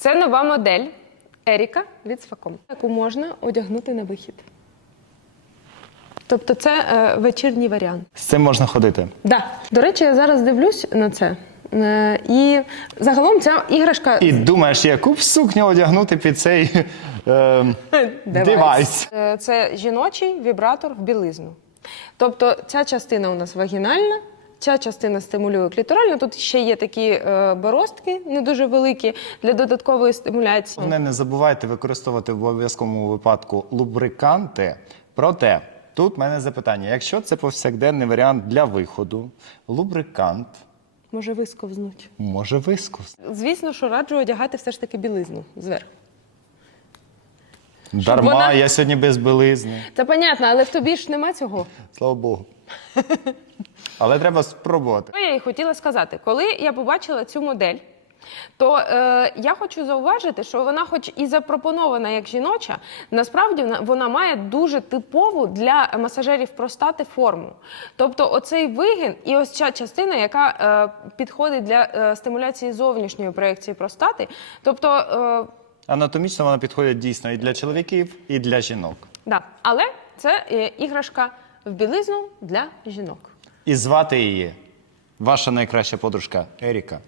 Це нова модель Еріка від Сфаком, яку можна одягнути на вихід. Тобто це е, вечірній варіант. З цим можна ходити. Да. До речі, я зараз дивлюсь на це. Е, і загалом ця іграшка І думаєш, яку б сукню одягнути під цей е, девайс. Е, Це жіночий вібратор в білизну. Тобто ця частина у нас вагінальна, ця частина стимулює кліторальну. Тут ще є такі е, боростки, не дуже великі, для додаткової стимуляції. Головне, не забувайте використовувати в обов'язковому випадку лубриканти. Проте, тут в мене запитання: якщо це повсякденний варіант для виходу, лубрикант Може висковзнуть. може висковзнути. Звісно, що раджу одягати все ж таки білизну зверху. Дарма, вона- я сьогодні без білизни. Це понятно, але в тобі ж нема цього. Слава Богу. Але треба спробувати. Я і хотіла сказати, коли я побачила цю модель, то е, я хочу зауважити, що вона, хоч і запропонована як жіноча, насправді вона, вона має дуже типову для масажерів простати форму. Тобто, оцей вигін і ось ця частина, яка е, підходить для е, стимуляції зовнішньої проекції простати. Тобто, е, Анатомічно вона підходить дійсно і для чоловіків, і для жінок. да, але це е, іграшка в білизну для жінок. І звати її ваша найкраща подружка Еріка.